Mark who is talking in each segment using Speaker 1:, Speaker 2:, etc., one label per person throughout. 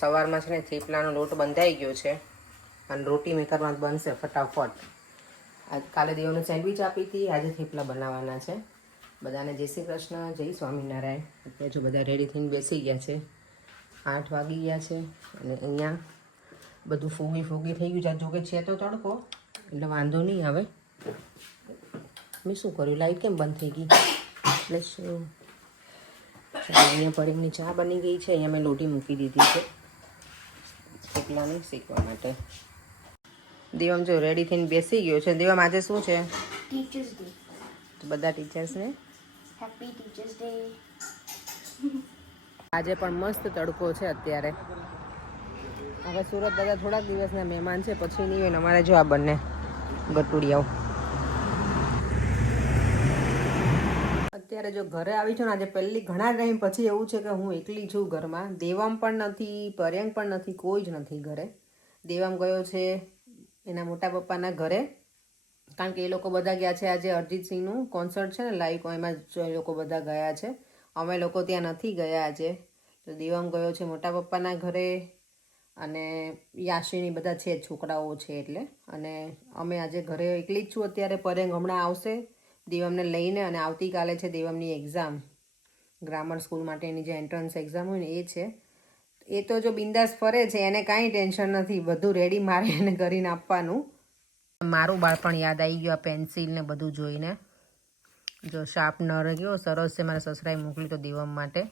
Speaker 1: સવારમાં છે ને થેપલાનો લોટ બંધાઈ ગયો છે અને રોટી મેકરમાં બનશે ફટાફટ. આજ કાલે દેવને સેન્ડવિચ આપી હતી, આજે થેપલા બનાવવાના છે. બધાને જય શ્રી કૃષ્ણ, જય સ્વામિનારાયણ. અત્યારે જો બધા રેડી થઈને બેસી ગયા છે. આઠ વાગી ગયા છે અને અહીંયા બધું ફૂગી ફૂગી થઈ ગયું છે. જોકે છે તો તડકો, એટલે વાંધો નહીં આવે. મેં શું કર્યું? લાઈટ કેમ બંધ થઈ ગઈ? એટલે શું? અહીંયા પડીંગની ચા બની ગઈ છે. અહીંયા મેં લોટી મૂકી દીધી છે. થેપલાને શેકવા માટે. દેવમ જો રેડી થઈને બેસી ગયો છે. દેવમ આજે શું છે?
Speaker 2: ટીચર્સ ડે
Speaker 1: તો બધા ટીચર્સને
Speaker 2: હેપી ટીચર્સ ડે
Speaker 1: આજે પણ મસ્ત તડકો છે અત્યારે. હવે સુરત બધા થોડાક દિવસના મહેમાન છે પછી નહીં હોય અમારે જો આ બંને ગટુડિયાઓ. અત્યારે જો ઘરે આવી છું ને, આજે પહેલી ઘણા ટાઈમ પછી એવું છે કે હું એકલી છું ઘરમાં. દેવામ પણ નથી પર્યંગ પણ નથી, કોઈ જ નથી ઘરે. દેવામ ગયો છે એના મોટા પપ્પાના ઘરે. કારણ કે એ લોકો બધા ગયા છે આજે અરજીતસિંહનું કોન્સર્ટ છે ને લાઈવ એમાં જ એ લોકો બધા ગયા છે. અમે લોકો ત્યાં નથી ગયા આજે. તો દેવામ ગયો છે મોટા પપ્પાના ઘરે અને યાશીની બધા છે, છોકરાઓ છે એટલે. અને અમે આજે ઘરે એકલી જ છું અત્યારે. પરેંગ હમણાં આવશે. દેવમને લઈને અને આવતીકાલે છે દેવમની એક્ઝામ ગ્રામર સ્કૂલ માટેની જે એન્ટ્રન્સ એક્ઝામ હોય ને એ છે. એ તો જો બિંદાસ ફરે છે, એને કાંઈ ટેન્શન નથી. બધું રેડી મારે એને કરીને આપવાનું. મારું બાળપણ યાદ આવી ગયું, આ પેન્સિલ ને બધું જોઈને. જો શાર્પનર રહ્યો, સરસ છે, મારા સસરાએ મોકલ્યું તો દેવમ માટે.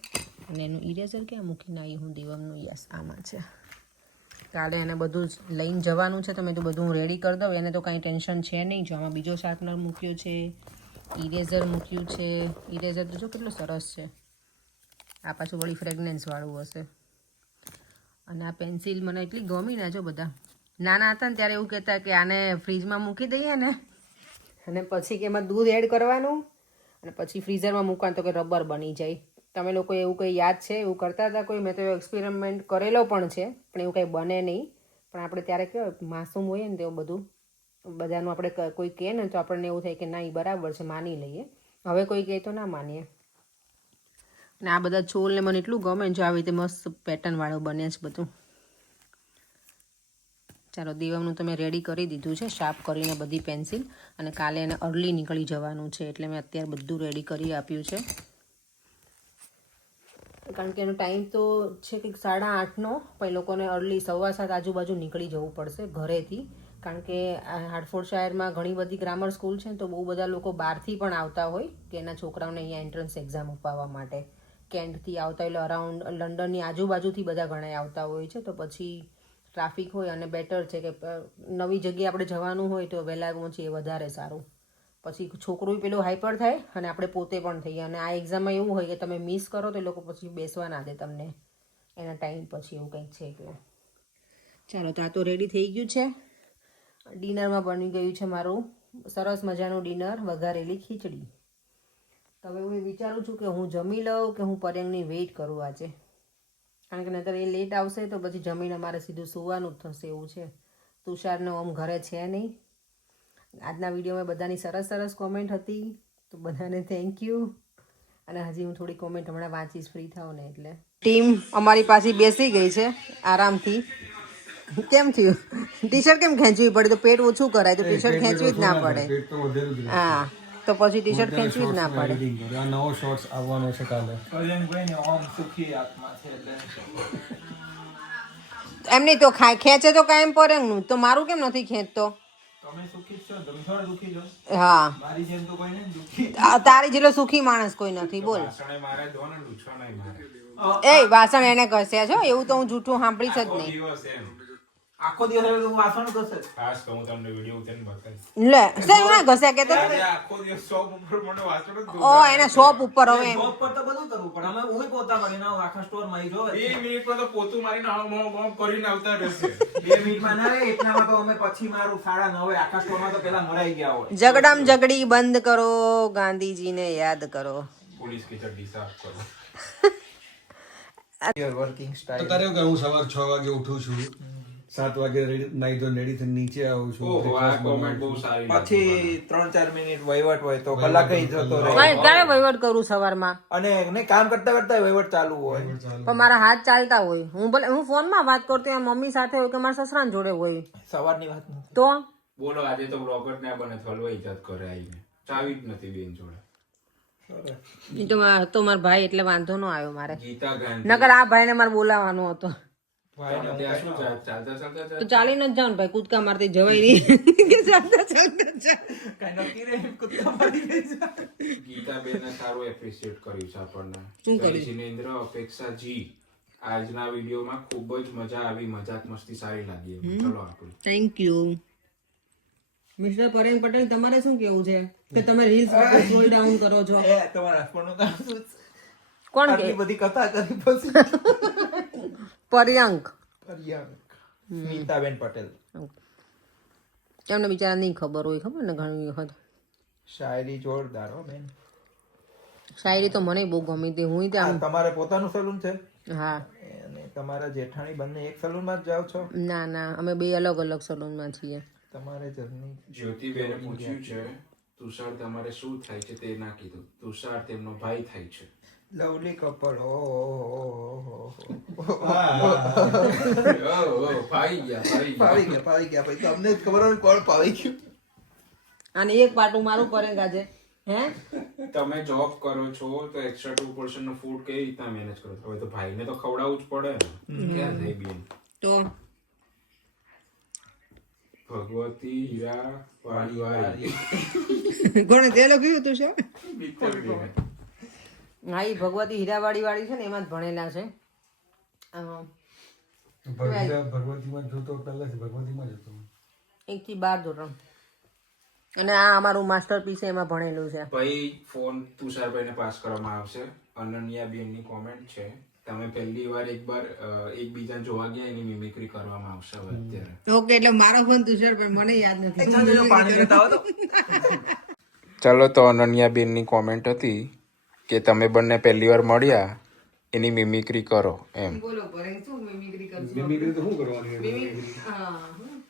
Speaker 1: અને એનું ઇરેઝર ક્યાં મૂકીને આવી હું દેવમનું? યસ, આમાં છે. કાલે એને બધું લઈને જવાનું છે, તો મેં તો બધું હું રેડી કરી દઉં. એને તો કાંઈ ટેન્શન છે નહીં. જો આમાં બીજો શાર્પનર મૂક્યો છે ઇરેઝર મૂક્યું છે. ઇરેઝર તો જો કેટલું સરસ છે. આ પાછું વળી ફ્રેગનેન્સવાળું હશે. અને આ પેન્સિલ મને એટલી ગમી ને જો બધા. નાના હતા ને ત્યારે એવું કહેતા કે આને ફ્રીજમાં મૂકી દઈએ ને. અને પછી કે એમાં દૂધ એડ કરવાનું. અને પછી ફ્રીઝરમાં મૂકવાનું તો કે રબર બની જાય. તમે લોકો એવું કંઈ યાદ છે? એવું કરતા હતા કોઈ? મેં તો એક્સપેરિમેન્ટ કરેલો પણ છે. પણ એવું કંઈ બને નહીં. પણ આપણે ત્યારે કેવું માસૂમ હોઈએ ને તેવું બધું. બધાનું આપણે કોઈ કહે ને તો આપણને એવું થાય કે ના એ બરાબર છે, માની લઈએ. હવે કોઈ કહે તો ના માનીએ. અને આ બધા છોલને મને એટલું ગમે જો આવી રીતે મસ્ત પેટર્નવાળું બને છે બધું. ચાલો, દેવમનું તમે રેડી કરી દીધું છે શાર્પ કરીને બધી પેન્સિલ અને કાલે એને અર્લી નીકળી જવાનું છે, એટલે મેં અત્યારે બધું રેડી કરી આપ્યું છે. કારણ કે એનો ટાઈમ તો છે કંઈક સાડા આઠનો, પણ લોકોને અર્લી સવા સાત આજુબાજુ નીકળી જવું પડશે ઘરેથી. કારણ કે હાડફોડ શહેરમાં ઘણી બધી ગ્રામર સ્કૂલ છે તો બહુ બધા લોકો બહારથી પણ આવતા હોય કે એના છોકરાઓને અહીંયા એન્ટ્રન્સ એક્ઝામ અપાવવા માટે. કેન્ટથી આવતા એટલે અરાઉન્ડ લંડનની આજુબાજુથી બધા ઘણા આવતા હોય છે, તો પછી ટ્રાફિક હોય અને બેટર છે કે નવી જગ્યાએ આપણે જવાનું હોય તો વહેલા પહોંચીએ વધારે સારું. પછી છોકરું પેલું હાઈપર થાય અને આપણે પોતે પણ થઈએ. અને આ એક્ઝામમાં એવું હોય કે તમે મિસ કરો તો એ લોકો પછી બેસવા ના દે તમને. એના ટાઈમ પછી એવું કંઈક છે કે. ચાલો, તો આ તો રેડી થઈ ગયું છે. ડિનરમાં બની ગયું છે મારું સરસ મજાનું ડિનર, વઘારેલી ખીચડી. તો હવે હું વિચારું છું કે હું જમી લઉં કે હું પર્યંગની વેઇટ કરું આજે? કારણ કે નહીતર એ લેટ આવશે તો પછી જમીને અમારે સીધું સુવાનું જ થશે એવું છે. તુષારનો આમ ઘરે છે નહીં. આજના વિડીયોમાં બધાની સરસ સરસ કોમેન્ટ હતી. તો બધાને થેન્ક યુ અને હજી હું થોડી કોમેન્ટ હમણાં વાંચીશ ફ્રી થાવ ને એટલે. ટીમ અમારી પાસે બેસી ગઈ છે, આરામથી. કેમ થયું? ટી શર્ટ કેમ ખેંચવી પડે? તો પેટ ઓછું કરાય તો ટી શર્ટ ખેંચવી જ ના પડે.
Speaker 3: પેટ તો વધેલું જ રહે.
Speaker 1: હા તો પછી ટી શર્ટ ખેંચવી જ ના પડે.
Speaker 3: નવો શોર્ટ્સ આવવાનો છે કાલે.
Speaker 4: એમ ને ઓમ સુખી આત્મા છે એટલે.
Speaker 1: એમની તો ખા ખેંચે તો કાયમ પડે નું તો મારું કેમ નથી ખેંચતો? હા.
Speaker 4: નહીં
Speaker 1: તારી જેટલો સુખી માણસ કોઈ નથી બોલ.
Speaker 5: વાસણે મારે દો ને લૂછો નહીં મારે.
Speaker 1: એ વાસણ એને કસ્યા છો એવું તો હું જૂઠું સાંભળીશ જ નહીં.
Speaker 4: આખો દિવસ વાસણ ઘસે.
Speaker 5: ખાસ કહું તમને વિડિયો ઉતારીને બતાવીશ.
Speaker 1: લે સેમ ના ઘસે કે
Speaker 5: તો? આખો દિવસ શોપ ઉપર મને વાસણ જ
Speaker 1: ઓ એના શોપ ઉપર હવે
Speaker 4: શોપ પર તો બધું કરવું પણ અમે હું પોતા મારીને આખા સ્ટોરમાં જો
Speaker 5: 2 મિનિટમાં તો પોતું મારીને આવ મોમ મોમ કરીને આવતા રહેશે.
Speaker 4: 2 મિનિટમાં ના રે એટલામાં તો અમે પછી મારું 9:30 આખા સ્ટોરમાં તો પેલા મરાઈ ગયા હોય.
Speaker 1: ઝગડામ જગડી બંધ કરો ગાંધીજી ને યાદ કરો.
Speaker 5: પોલીસ કે ચડ્ડી સાફ કરો.
Speaker 4: યોર વર્કિંગ સ્ટાઇલ
Speaker 3: તો તારે હું સવાર 6 વાગે ઉઠું છું. સાત વાગે નાઈ નાહી ધોઈને ready થઈને નીચે આવું છું.
Speaker 5: ઓહો આ કોમેન્ટ બહુ સારી
Speaker 4: પછી ત્રણ ચાર મિનિટ વહીવટ હોય તો કલાક જતો રહે.
Speaker 1: ભાઈ ક્યારે વહીવટ કરું સવારમાં?
Speaker 4: અને ને કામ કરતા કરતા વહીવટ ચાલુ હોય.
Speaker 1: પણ મારા હાથ ચાલતા હોય. હું ભલે હું ફોનમાં વાત કરતી હોય મમ્મી સાથે હોય કે મારા સસરાન જોડે હોય.
Speaker 4: સવારની વાત નથી.
Speaker 1: તો?
Speaker 5: બોલો આજે તો બ્લોગર ને બને થલવા ઈજાદ કરે આવીને ચાવી જ નથી બેન જોડે.
Speaker 1: તો મારા ભાઈ એટલે વાંધો ન આવ્યો મારે. નકર આ ભાઈને મારે બોલાવાનો હતો. તો ચાલી ન જાવ ભાઈ કૂદકા મારતી જવાય નહીં. કે ચાલતા ચાલતા જા.
Speaker 4: કઈ નક્કી રહે? કૂદકા મારી દે છે.
Speaker 5: ગીતા બેને સારું એપ્રિશિએટ કર્યું છે આપણને.
Speaker 1: શું કર્યું?
Speaker 5: જિનેન્દ્ર અપેક્ષા જી આજના વિડીયોમાં ખૂબ જ મજા આવી. મજાક મસ્તી સારી લાગી ચલો આપણે
Speaker 1: thank you mister Paren Patel તમારે શું કેવું છે? કે તમે રીલ્સ સ્ક્રોલ ડાઉન કરો છો?
Speaker 4: એ તમારા husband કામ શું
Speaker 1: કોણ કે?
Speaker 4: આટલી બધી કથા કરી પછી.
Speaker 1: પર્યંક.
Speaker 4: પર્યાંક. સ્મિતાબેન પટેલ.
Speaker 1: એમને બિચારા નહીં ખબર હોય ખબર ને ઘણી વખત.
Speaker 4: શાયરી જોરદાર હો બેન.
Speaker 1: શાયરી તો મને બહુ ગમી હતી. હું
Speaker 4: ત્યાં તમારે પોતાનું સલૂન છે?
Speaker 1: હા.
Speaker 4: અને તમારા જેઠાણી બંને એક સલૂનમાં જ જાઓ છો?
Speaker 1: ના ના. અમે બે અલગ અલગ સલૂનમાં છીએ.
Speaker 4: તમારે જર્ની
Speaker 5: જ્યોતિબેને પૂછ્યું છે તુષાર તમારે શું થાય છે તે ના કીધું. તુષાર તેમનો ભાઈ થાય છે.
Speaker 4: લવલી કપલ ઓ
Speaker 5: ઓહ, ઓહ, ગયા ભાઈ ગયા.
Speaker 4: પાવી ગયા પાવી ગયા. ભાઈ તમને જ ખબર હોય કોણ પાવી ગયું.
Speaker 1: અને એક પાટું મારું કરે ગાજે હે?
Speaker 5: તમે જોબ કરો છો તો એક્સ્ટ્રા ટુ પર્સન્ટનું ફૂડ કેવી રીતના મેનેજ કરો? હવે તો ભાઈને તો ખવડાવવું જ પડે ને. ક્યાં બેન?
Speaker 1: તો?
Speaker 5: ભગવતી હીરા વાળી વાળી.
Speaker 1: કોણે તે લખ્યું હતું શું. હા એ ભગવતી હીરાવાડી વાળી છે ને એમાં જ ભણેલા છે.
Speaker 3: ભગવતીમાં જોતો પહેલા ભગવતીમાં જ
Speaker 1: એક થી બાર ધોરણ. અને આ અમારું માસ્ટર પીસ એમાં ભણેલું છે.
Speaker 5: ભાઈ ફોન તુષારભાઈને પાસ કરવામાં આવશે. અનન્યા બેનની કોમેન્ટ છે. તમે પહેલી વાર એકવાર અ, એકબીજાને જોવા ગયા એની મિમિક્રી કરવામાં આવશે હવે અત્યારે.
Speaker 1: ઓકે એટલે મારો ફોન તુષાર મને યાદ નથી.
Speaker 5: ચાલો તો. અનન્યા બેનની કોમેન્ટ હતી. કે તમે બંને પહેલી વાર મળ્યા એની મિમિક્રી કરો એમ.
Speaker 1: બોલો પરેંગ શું મિમિક્રી કરશું?
Speaker 3: મિમિક્રી તો શું કરવાની
Speaker 1: હમ.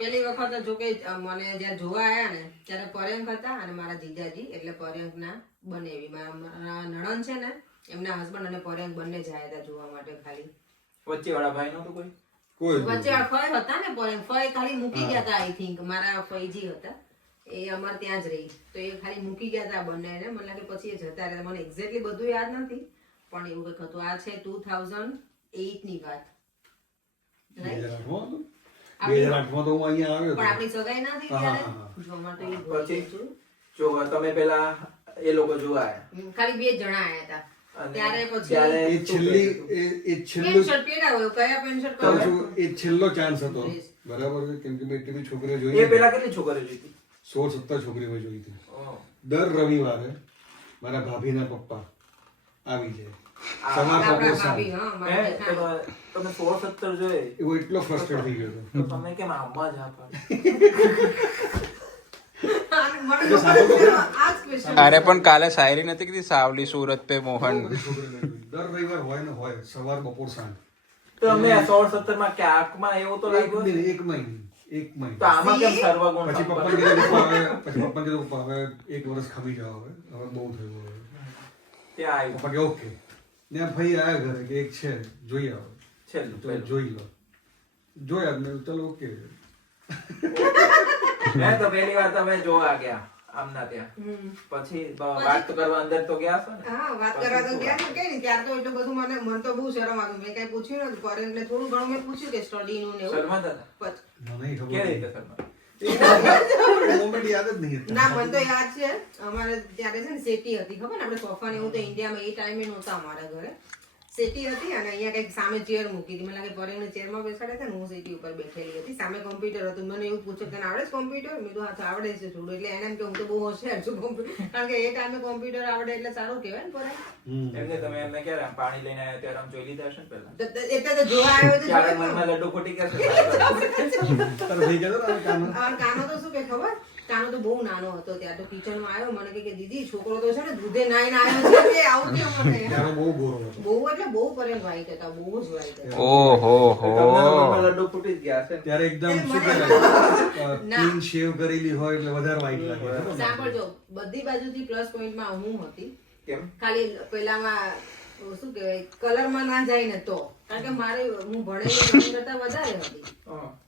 Speaker 1: વખત જો કે મને જ્યાં જોવા આયા ને ત્યારે પર્યંક હતા અને મારા જીજાજી એટલે પર્યંક ના બનેવી. મારા મારા નણંદ છે ને એમના હસબન્ડ અને પર્યંક બંને જાય હતા જોવા માટે ખાલી.
Speaker 4: વચ્ચે વાળા ભાઈ નતો કોઈ?
Speaker 3: કોઈ
Speaker 1: વચ્ચે ફય હતા ને પર્યંક? ફય ખાલી મૂકી ગયા હતા આઈ થિંક મારા ફયજી હતા. એ અમારે ત્યાં જ રહી. તો એ ખાલી મૂકી ગયા હતા બંને એને મને લાગે પછી એ જતા રહ્યા. મને એક્ઝેક્ટલી બધું યાદ નથી પણ એવું કંઈક હતું. આ છે ટુ થાઉઝન્ડ એઇટની વાત. જો
Speaker 4: તમે પેલા એ લોકો જોવા
Speaker 1: ખાલી બે જણા આયા હતા. ત્યારે પછી
Speaker 3: એ છેલ્લી એ છેલ્લું
Speaker 1: કયા પેન્ટ
Speaker 3: છેલ્લો ચાન્સ હતો. બરાબર કેમ કે મેં એટલી છોકરીઓ જોઈ
Speaker 4: એ પેલા કેટલી છોકરીઓ જીતી
Speaker 3: સોળ સત્તર છોકરીઓ જોઈ હતી. દર રવિવારે મારા ભાભીના પપ્પા આવી જાય.
Speaker 4: તમે- સોળ સત્તર જોઈએ
Speaker 3: એવો એટલો ફ્રસ્ટ્રેટ થઈ ગયો
Speaker 4: તો તમે કેમ આમાં જ
Speaker 5: અરે પણ કાલે શાયરી નથી કીધી? સાવલી સુરત પે મોહન.
Speaker 3: મેં જોઈ. દર રવિવાર હોય ને હોય સવાર બપોર સાંજ.
Speaker 4: તો અમે સોળ સત્તરમાં ક્યાંકમાં એવું તો લાગ્યો?
Speaker 3: લાગ્યું એક મહિને. એક મહિના.
Speaker 4: તો આમાં કેમ સર્વગુણ
Speaker 3: પછી પપ્પા કીધું પપ્પા હવે પછી પપ્પા કીધું પપ્પા હવે એક વર્ષ ખમી જાવ હવે. હવે બહુ થયું હવે.
Speaker 4: ત્યાં આવ્યું
Speaker 3: પપ્પા કે ઓકે. ને ભાઈ આયા ઘરે કે એક છે જોઈ આવો.
Speaker 4: છેલ્લું.
Speaker 3: જોઈ લો. જોયા મેં ચલો ઓકે.
Speaker 4: મેં તો પહેલી વાર તમે જોવા ગયા. આમના ત્યાં. પછી વાત તો કરવા અંદર તો ગયા છો ને?
Speaker 1: હા વાત કરવા તો ગયા ને કઈ ત્યાર તો એટલું બધું મને મન તો બહુ શરમ આવ્યું મેં કઈ પૂછ્યું નથી પર એટલે થોડું ઘણું મેં પૂછ્યું કે સ્ટડી નું ને એવું.
Speaker 4: દાદા
Speaker 1: પછી
Speaker 3: મને ખબર
Speaker 4: રીતે સલમાન
Speaker 3: મોમેન્ટ યાદ જ નહીં હતી.
Speaker 1: ના મને તો યાદ છે અમારે ત્યારે છે ને સેટી હતી ખબર ને? આપણે સોફા ને એવું તો ઇન્ડિયામાં એ ટાઈમે નહોતા અમારા ઘરે. સેટી હતી અને અહીંયા કંઈક સામે ચેર મૂકી હતી. મને લાગે પરેણને ચેરમાં બેસાડે છે ને હું સેટી ઉપર બેઠેલી હતી. સામે કોમ્પ્યુટર હતું. મને એવું પૂછે તને આવડે છે કોમ્પ્યુટર મેં તો હા આવડે છે થોડું. એટલે એને એમ કે હું તો બહુ હોશિયાર છું કોમ્પ્યુટર કારણ કે એ ટાઈમે કોમ્પ્યુટર આવડે એટલે સારું કહેવાય ને પરેણ
Speaker 4: એટલે તમે એમને ક્યારે પાણી લઈને આવ્યા ત્યારે આમ જોઈ લીધા હશે ને પહેલા?
Speaker 1: એટલે તો જોવા આવ્યો તો
Speaker 4: ત્યારે મનમાં લડ્ડુ ફૂટી
Speaker 3: તારે ગયા કાનો?
Speaker 1: કાનો તો શું કે ખબર? કાનો તો બહુ નાનો હતો ત્યાં તો કિચનમાં આવ્યો મને કે દીદી છોકરો તો છે ને દૂધે નાઈને આવ્યો છે કે આવું કેમ મને
Speaker 3: બહુ ગોરો હતો.
Speaker 1: બહુ એટલે બહુ પરેલ વાઈટ હતા બહુ જ વાઈટ હતા.
Speaker 5: ઓહો હો.
Speaker 4: લડ્ડુ ફૂટી ગયા છે
Speaker 3: ત્યારે એકદમ શું ક્લીન શેવ કરેલી હોય એટલે વધારે વાઈટ લાગે.
Speaker 1: સાંભળજો બધી બાજુથી પ્લસ પોઈન્ટમાં હું હતી.
Speaker 4: કેમ?
Speaker 1: ખાલી પેલામાં શું કહેવાય કલરમાં ના જાય ને તો. કારણ કે મારે હું ભણેલી કરતા વધારે હતી?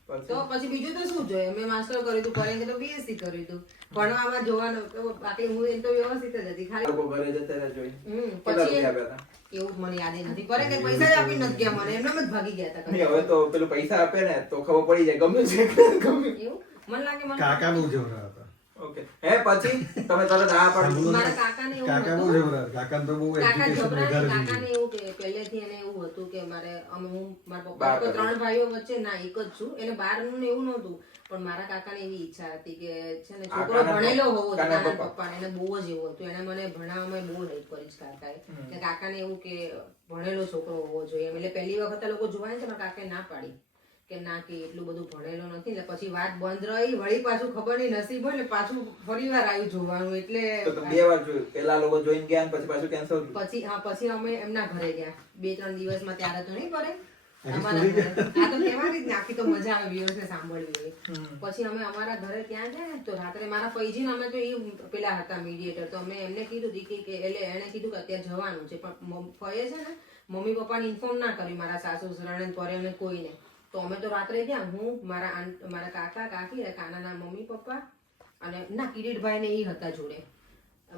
Speaker 1: તો પછી બીજું તો શું જોઈએ? મેં માસ્ટર કર્યું હતું પરેંગે તો બીએસસી કર્યું હતું ભણવામાં જોવાનું તો બાકી હું એમ તો વ્યવસ્થિત જ હતી ખાલી
Speaker 4: ઘરે જતા રહ્યા જોઈ
Speaker 1: હમ, પછી? એવું મને યાદ નથી. પરે કઈ પૈસા જ આપી નથી ગયા મને એમને જ ભાગી ગયા હતા
Speaker 4: હવે તો પેલું પૈસા આપે ને તો ખબર પડી જાય. ગમે છે? ગમ્યું.
Speaker 1: એવું? મને લાગે મને
Speaker 3: કાકા બહુ જવરા હતા.
Speaker 4: ઓકે. હે પછી? તમે તરત આ પાડી
Speaker 1: મારા કાકાને એવું
Speaker 3: કાકા બહુ જવરા કાકાને તો બહુ
Speaker 1: કાકા
Speaker 3: વધારે
Speaker 1: ને કાકાને એવું કે પહેલેથી એને એવું હતું કે મારે અમે હું મારા
Speaker 4: બાર
Speaker 1: પપ્પા તો ત્રણ ભાઈઓ વચ્ચે ના એક જ છું. એને બારનું ને એવું નહોતું. પણ મારા કાકાને એવી ઈચ્છા હતી કે છે ને છોકરો ભણેલો હોવો જોઈએ
Speaker 4: કાના
Speaker 1: કાના
Speaker 4: પપ્પા.
Speaker 1: પપ્પાને. એને બહુ જ એવું હતું. એને મને ભણાવવામાં બહુ હેલ્પ કરી છે કાકાએ. કે કાકાને એવું કે ભણેલો છોકરો હોવો જોઈએ એમ. એટલે પહેલી વખત આ લોકો જોવાય છે મારા કાકાએ ના પાડી. કે ના કે એટલું બધું ભણેલો નથી એટલે પછી વાત બંધ રહી વળી પાછું ખબર નહીં નસીબ હોય ને પાછું ફરી વાર આવ્યું જોવાનું એટલે
Speaker 4: બે વાર જોયું. પેલા લોકો જોઈને ગયા પછી પાછું કેન્સલ
Speaker 1: પછી હા પછી અમે એમના ઘરે ગયા. બે ત્રણ દિવસમાં ત્યારે તો નહીં પડે. આ તો જ તો મજા આવે viewers ને સાંભળવી પછી અમે અમારા ઘરે ત્યાં ગયા ને તો રાત્રે મારા ફૈજીને અમે તો એ પેલા હતા મીડિયેટર તો અમે એમને કીધું હતું કે- એટલે એણે કીધું કે અત્યારે જવાનું છે. પણ છે ને મમ્મી પપ્પાને ઇન્ફોર્મ ના કર્યું મારા સાસુ ને પરે અને કોઈને. તો અમે તો રાત્રે ગયા હું મારા મારા કાકા કાકી અને કાનાના મમ્મી પપ્પા અને ના કિરીટભાઈ ને એ હતા જોડે.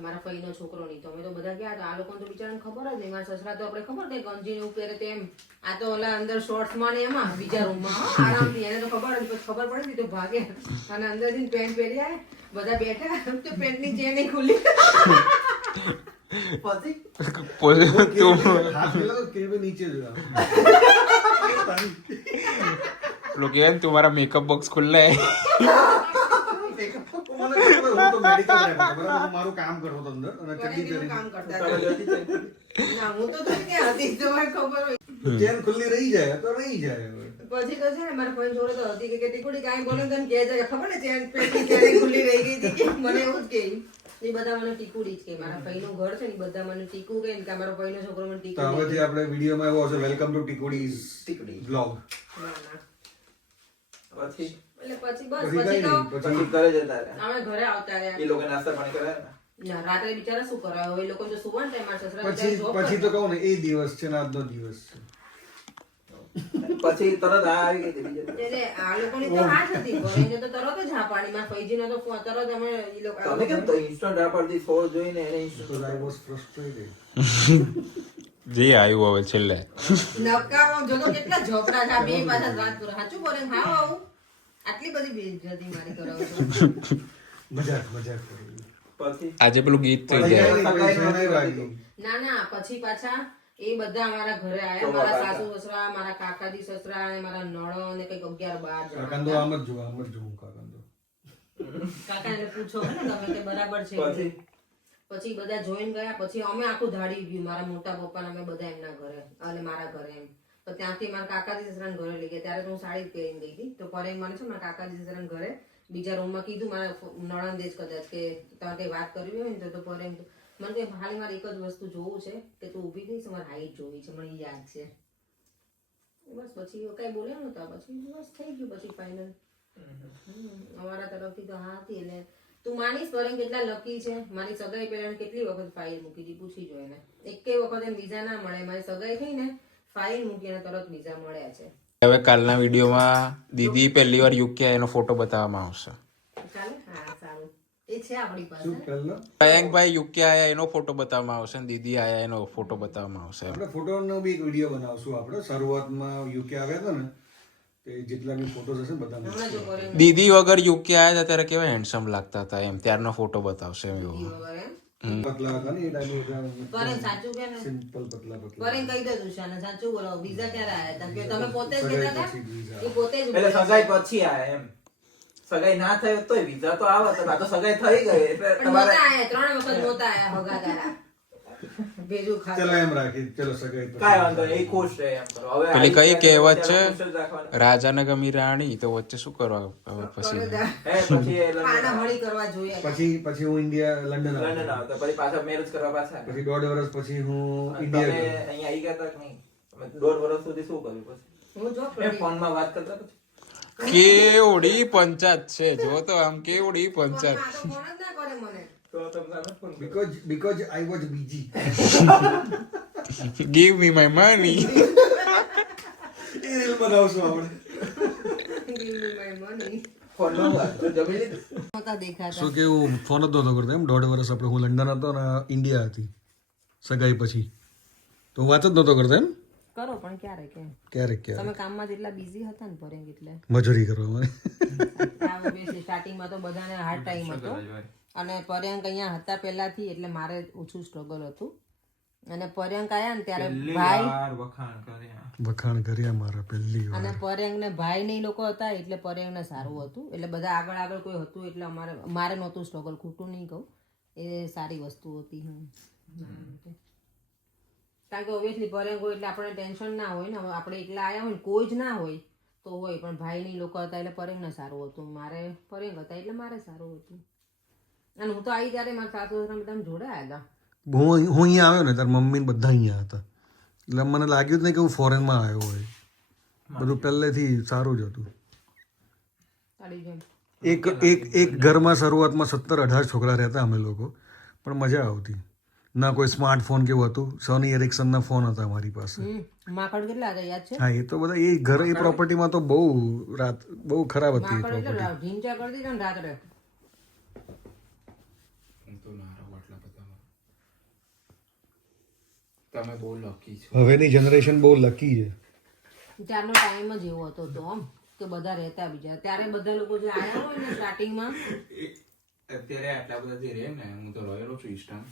Speaker 1: મારા ફઈનો છોકરો નહીં તો અમે તો બધા ગયા તો આ લોકોને તો બિચારાને ખબર જ નહીં. મારા સસરા તો આપણે ખબર કે ગંજી ને પહેરે તેમ આ તો ઓલા અંદર શોર્ટ્સમાં ને એમાં બીજા રૂમમાં આરામથી. એને તો ખબર હતી ખબર પડી તો ભાગે. અને અંદરથી પેન્ટ પહેરી આવે બધા બેઠા. તો પેન્ટની ચેન ખુલ્લી
Speaker 4: પછી?
Speaker 3: પછી તો કેવી નીચે જોયા
Speaker 5: પેલું કહેવાય ને તમારા મેકઅપ બોક્સ ખુલ્લે
Speaker 3: મને ખબર હું તો medical rep હતો, બરાબર? હું મારું કામ કરતો હતો અંદર અને ચડ્ડી
Speaker 1: પરેંગીનું
Speaker 3: પહેરીને.
Speaker 1: કામ કરતા
Speaker 4: તમે
Speaker 1: હતા.
Speaker 4: જોતી છે?
Speaker 1: ના હું તો જોઈ ક્યાં હતી તો મને ખબર હોય
Speaker 3: ચેન ખુલ્લી રહી જાય તો રહી જાય
Speaker 1: પછી તો છે ને મારા ફોન જોડે તો હતી કે ટીકુડી કાંઈ બોલે તો કે જાય ખબર ને ચેન પેટી ચેન ખુલ્લી રહી ગઈ હતી? કે મને એવું જ કે એ બધા મને ટીકુડી જ કે મારા ફઈનું ઘર છે ને બધા મને ટીકુ કે કે મારો ફઈનો છોકરો મને
Speaker 3: તો
Speaker 1: હવે
Speaker 3: જે આપણે વિડીયોમાં એવો છે વેલકમ ટુ ટીકોડીઝ
Speaker 4: ટીકુડી
Speaker 3: બ્લોગ
Speaker 4: પછી?
Speaker 1: એટલે પછી બસ
Speaker 3: પછી
Speaker 1: તો
Speaker 3: પછી
Speaker 4: ઘરે જતા રહ્યા.
Speaker 1: અમે ઘરે આવતા
Speaker 4: એ લોકો નાસ્તા પાણી કરાયા
Speaker 1: રાત્રે બિચારા શું કરાવે? એ લોકો જો સુવાનું ટાઈમ મારા સસરા
Speaker 3: પછી પછી તો કહું ને એ દિવસ છે ને આજનો દિવસ છે.
Speaker 4: પછી તરત આ આવી ગઈ બીજે
Speaker 1: એટલે આ લોકોની તો હાથ હતી પણ તો તરત જ હા પાડી. મારા ફઈજીને તો તરત અમે ઈ લોકો
Speaker 4: તમે કેમ તો ઇન્સ્ટન્ટ આ પરથી શો જોઈને એને instant
Speaker 3: I was frustrated frustrated.
Speaker 5: જે આવ્યું હવે છેલ્લે.
Speaker 1: નકામો જો તો કેટલા ઝોપડા છે બે પાછા રાત પૂરા સાચું બોલે હા આવું. આટલી બધી બેઇજ્જતી મારી કરાવો
Speaker 3: મજાક મજાક કરી.
Speaker 4: પછી?
Speaker 5: આજે પેલું ગીત થઈ જાય.
Speaker 1: ના ના પછી પાછા એ બધા અમારા ઘરે
Speaker 4: આવ્યા
Speaker 1: મારા
Speaker 4: કાકા.
Speaker 1: સાસુ સસરા મારા કાકાજી સસરા અને મારા નણો અને કંઈક અગિયાર બાર
Speaker 3: કાકાને
Speaker 1: હતા.
Speaker 3: આમ જ જોવા આમ જ જોવું કાકાને.
Speaker 1: કાકા એને પૂછો ને તમે કે બરાબર છે
Speaker 4: પછી?
Speaker 1: પછી બધા જોઈન ગયા પછી અમે આખું ધાડી ગયું મારા મોટા પપ્પા અમે બધા એમના ઘરે અને મારા ઘરે એમ. તો ત્યાંથી મારા કાકાજી સસરાને ઘરે લઈ ગયા. ત્યારે હું સાડી જ પહેરીને ગઈ હતી. તો ફરે મને છે મારા કાકાજી સસરાને ઘરે બીજા રૂમમાં કીધું મારા નણંદે જ કદાચ કે તમારે કઈ વાત કરવી હોય ને તો- તો ફરે એમ તો- મને તો ખાલી મારે એક જ વસ્તુ જોવું છે કે તું ઊભી થઈશ મારે હાઈટ જોવી છે મને યાદ છે. બસ પછી કઈ બોલ્યા નહોતા પછી બસ થઈ ગયું પછી ફાઇનલ અમારા તરફથી તો હા હતી એટલે તું માનીશ પરમ કેટલા લકી છે. મારી સગાઈ પહેલા કેટલી વખત ફાઇલ મૂકી હતી પૂછી જો એને. એકેય વખત એમ વિઝા ના મળે મારી સગાઈ થઈ ને ફાઇલ મૂકીને તરત વિઝા મળ્યા છે.
Speaker 5: હવે કાલના વિડીયોમાં દીદી પહેલી વાર યુકે એનો ફોટો બતાવવામાં આવશે.
Speaker 1: ચાલે? હા.
Speaker 5: મયંકભાઈ યુકે આયા એનો ફોટો બતાવવામાં આવશે અને દીદી આયા એનો ફોટો બતાવવામાં આવશે
Speaker 3: આપણે ફોટોનો બી એક વીડિયો બનાવશું આપણે. શરૂઆતમાં યુકે આવ્યા હતા ને જેટલા બી ફોટોસ હશે બધા
Speaker 5: દીદી વગર યુકે આયા હતા ત્યારે કેવા હેન્ડસમ લાગતા હતા એમ. ત્યારનો ફોટો બતાવશે એમ એવું.
Speaker 3: પતલા હતા ને એ ટાઈમે
Speaker 1: સાચું કે
Speaker 3: સિમ્પલ પતલા પતલા.
Speaker 1: કરે કહી દે તુષાને સાચું બોલો. વિઝા ક્યારે આવ્યા હતા? કે તમે પોતે જ કહેતા હતા? એ પોતે જ
Speaker 4: એટલે સગાઈ પછી આયા એમ. સગાઈ ના થયો તોય વિઝા તો આવત આ તો સગાઈ થઈ ગઈ એટલે તમારે
Speaker 1: ત્રણ વખત નહોતા આયા હગાદારા.
Speaker 3: ચલો એમ રાખી ચલો સગાઈ પછી.
Speaker 4: વાંધો નહીં, ખુશ રહે એમ કરો. હવે
Speaker 5: પેલી કઈ કહેવત છે?
Speaker 4: ખુશ જ
Speaker 5: ગમી રાણી તો વચ્ચે શું કરવા પછી?
Speaker 4: પછી એ લંડન
Speaker 1: પાના
Speaker 4: આવે.
Speaker 1: હળી કરવા જોઈએ.
Speaker 3: પછી પછી હું ઇન્ડિયા લંડન
Speaker 4: લંડન
Speaker 3: આવ્યો
Speaker 4: પછી પાછા મેરેજ કરવા પાછા.
Speaker 3: પછી દોઢ વર્ષ પછી હું ઇન્ડિયા
Speaker 4: અહીંયા આવી ગયા તા નહીં? દોઢ વર્ષ સુધી શું કર્યું પછી?
Speaker 1: હું જો
Speaker 4: ફોનમાં વાત કરતા પછી?
Speaker 5: કેવડી પંચાયત છે? જો તો આમ કેવડી પંચાયત.
Speaker 1: આ તો ફોન જ ના કરે મને
Speaker 4: તો તમે સામે ફોન કર્યો.
Speaker 3: Because because I was busy
Speaker 5: give me my money
Speaker 3: A reel બનાવશું આપણે શું કેવું? ફોન જ નહોતો કરતો એમ? દોઢ વર્ષ આપણે હું લંડન હતો ને ઇન્ડિયા હતી. સગાઈ પછી. તો વાત જ નહોતો કરતો એમ?
Speaker 1: કરો પણ ક્યારે કેમ
Speaker 3: ક્યારેક ક્યારેક.
Speaker 1: તમે કામમાં જેટલા બિઝી હતા ને પરેંગ એટલે.
Speaker 3: મજૂરી કરવામાં
Speaker 1: સ્ટાર્ટિંગમાં તો બધાને હાર્ડ ટાઈમ હતો. અને પર્યંક અહીંયા હતા પહેલાથી એટલે મારે ઓછું સ્ટ્રગલ હતું. અને પર્યંક આયા ને ત્યારે ભાઈ
Speaker 4: વખાણ કર્યા.
Speaker 3: વખાણ કર્યા મારા પહેલી
Speaker 1: અને પર્યંક ને ભાઈ ને લોકો હતા એટલે પર્યંક ને સારું હતું. એટલે બધા આગળ આગળ કોઈ હતું એટલે અમારે મારે નહોતું સ્ટ્રગલ ખોટું નહીં કહું. એ સારી વસ્તુ હતી. હમ. કારણ કે ઓબ્વિયસલી પર્યંક હોય એટલે આપણે ટેન્શન ના હોય ને. હવે આપણે એકલા આવ્યા હોય ને કોઈ જ ના હોય તો હોય. પણ ભાઈ ની લોકો હતા એટલે પર્યંક ને સારું હતું. મારે પર્યંક હતા એટલે મારે સારું હતું. અને હું તો આવી ત્યારે મારા સાસુ સસરા બધા જોડાયા જોડે આવ્યા હતા.
Speaker 3: હું હું અહીંયા આવ્યો ને તાર મમ્મી બધા અહીંયા હતા. એટલે મને લાગ્યું જ નહીં કે હું ફોરેનમાં આવ્યો હોય. બધું પહેલેથી સારું જ હતું. એક એક એક ઘરમાં શરૂઆતમાં સત્તર અઢાર છોકરા રહેતા અમે લોકો પણ મજા આવતી. ના કોઈ સ્માર્ટફોન કેવું હતું? સોની એરિક્સનના ફોન હતા અમારી પાસે.
Speaker 1: માકડ કેટલા હતા યાદ છે?
Speaker 3: હા એ તો બધા એ ઘર એ પ્રોપર્ટીમાં તો બહુ રાત બહુ ખરાબ હતી એ પ્રોપર્ટી
Speaker 1: ઢીંચા ને રાત્રે.
Speaker 5: તમે બહુ લકી છો.
Speaker 3: હવેની જનરેશન બહુ લકી છે.
Speaker 1: ત્યારનો ટાઈમ જ એવો હતો તો આમ કે બધા રહેતા બીજા. ત્યારે બધા લોકો જે આવ્યા હોય ને સ્ટાર્ટિંગમાં
Speaker 5: અત્યારે આટલા બધા જે રહે ને હું તો રહેલો છું ઈસ્ટર્ન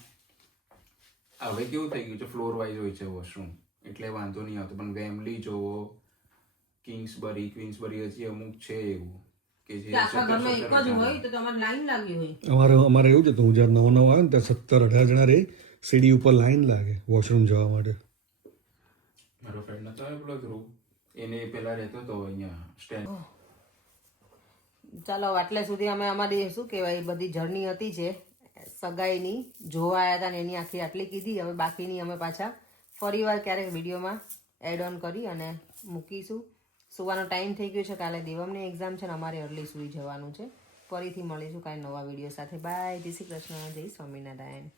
Speaker 5: હવે કેવું થઈ ગયું છે? ફ્લોર વાઇઝ હોય છે વોશરૂમ એટલે વાંધો નહીં આવતો. પણ વેમલી જોવો કિંગ્સબરી ક્વીન્સબરી હજી અમુક છે એવું. કે જે
Speaker 1: કે આખા
Speaker 5: સત્તર-
Speaker 1: ઘરમાં એક
Speaker 5: સત્તર
Speaker 1: જ
Speaker 5: હજાર.
Speaker 1: હોય તો તમારે લાઈન લાગી હોય.
Speaker 3: અમારે અમારે એવું જ હતું. હું જ્યારે નવો નવો આવ્યો ને સત્તર અઢાર જણા રે સીડી ઉપર લાઈન લાગે વોશરૂમ જવા માટે.
Speaker 5: મારો ફ્રેન્ડ નતો આવ્યો ધ્રુવ એને પેલા રહેતો હતો અહીંયા સ્ટેન્ડ
Speaker 1: ચાલો આટલે સુધી અમે અમારી શું કહેવાય બધી જર્ની હતી છે સગાઈની જોવા આવ્યા હતા ને એની આખી આટલી કીધી. હવે બાકીની અમે પાછા ફરીવાર ક્યારેક વિડીયોમાં એડ ઓન કરી અને મૂકીશું. સુવાનો ટાઈમ થઈ ગયો છે. કાલે દેવમની એક્ઝામ છે ને અમારે અર્લી સુઈ જવાનું છે. ફરીથી મળીશું કાંઈ નવા વીડિયો સાથે. બાય જય શ્રી કૃષ્ણ. જય સ્વામિનારાયણ.